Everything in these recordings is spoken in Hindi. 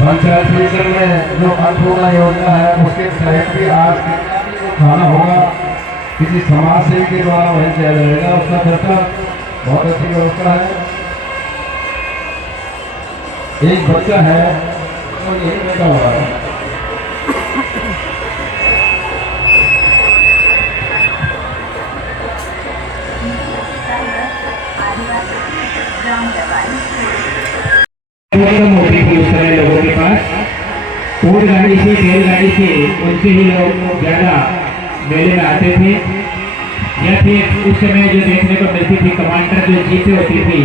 पंचायत परिसर में जो अन्नपूर्णा योजना है उसके तहत भी आज खाना होगा, किसी समाज सेवी के द्वारा वही किया जाएगा। उसका खर्चा बहुत अच्छी व्यवस्था है। एक बच्चा है तो यही बैठा हुआ है। कम होती थी उस समय लोगों के पास। ऊँट गाड़ी से, बैलगाड़ी से उनसे ही लोग ज्यादा मेले में आते थे। या फिर उस समय जो देखने को मिलती थी कमांडर जो जीपें होती थी,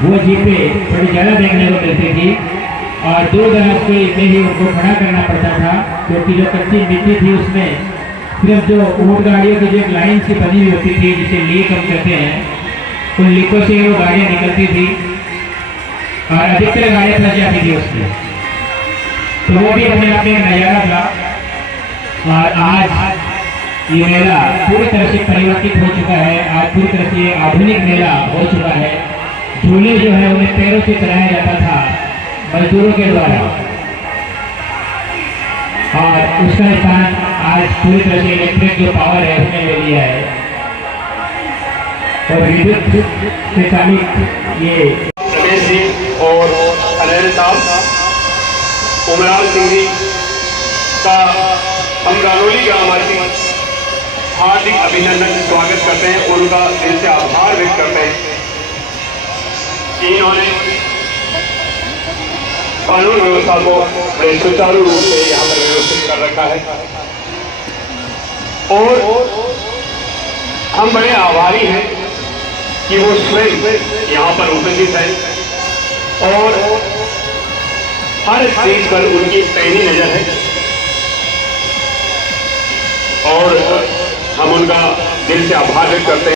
वो जीपें थोड़ी ज़्यादा देखने को मिलती थी और दो तरफ से में ही उनको खड़ा करना पड़ता था, क्योंकि जो कच्ची मिट्टी थी उसमें सिर्फ जो ऊँट गाड़ियों की जो एक लाइन सी बनी हुई होती थी जिसे लीक हम कहते हैं, उन लीकों से वो गाड़ियाँ निकलती थी और अधिकतर गाड़ियाँ फंस जाती थी उसमें। तो वो भी अपने आप में एक नज़ारा था। और आज ये मेला पूरी तरह से परिवर्तित हो चुका है। आज पूरी तरह से आधुनिक मेला हो चुका है। झूले जो है उन्हें पैरों से चलाया जाता था मजदूरों के द्वारा, और उसका स्थान आज पूरी तरह से इलेक्ट्रिक जो पावर है उसने ले लिया है और विद्युत से चालित ये रमेश जी और अनिल साहब, उमरान सिंह जी का हम रानोली ग्रामवासी हार्दिक अभिनंदन स्वागत करते हैं, उनका दिल से आभार व्यक्त करते हैं कि इन्होंने कानून व्यवस्था को बड़े सुचारू रूप से यहाँ पर व्यवस्थित कर रखा है। और हम बड़े आभारी हैं कि वो स्वयं यहाँ पर उपस्थित हैं और हर चीज पर उनकी पैनी नजर है और हम उनका दिल से आभार व्यक्त करते हैं।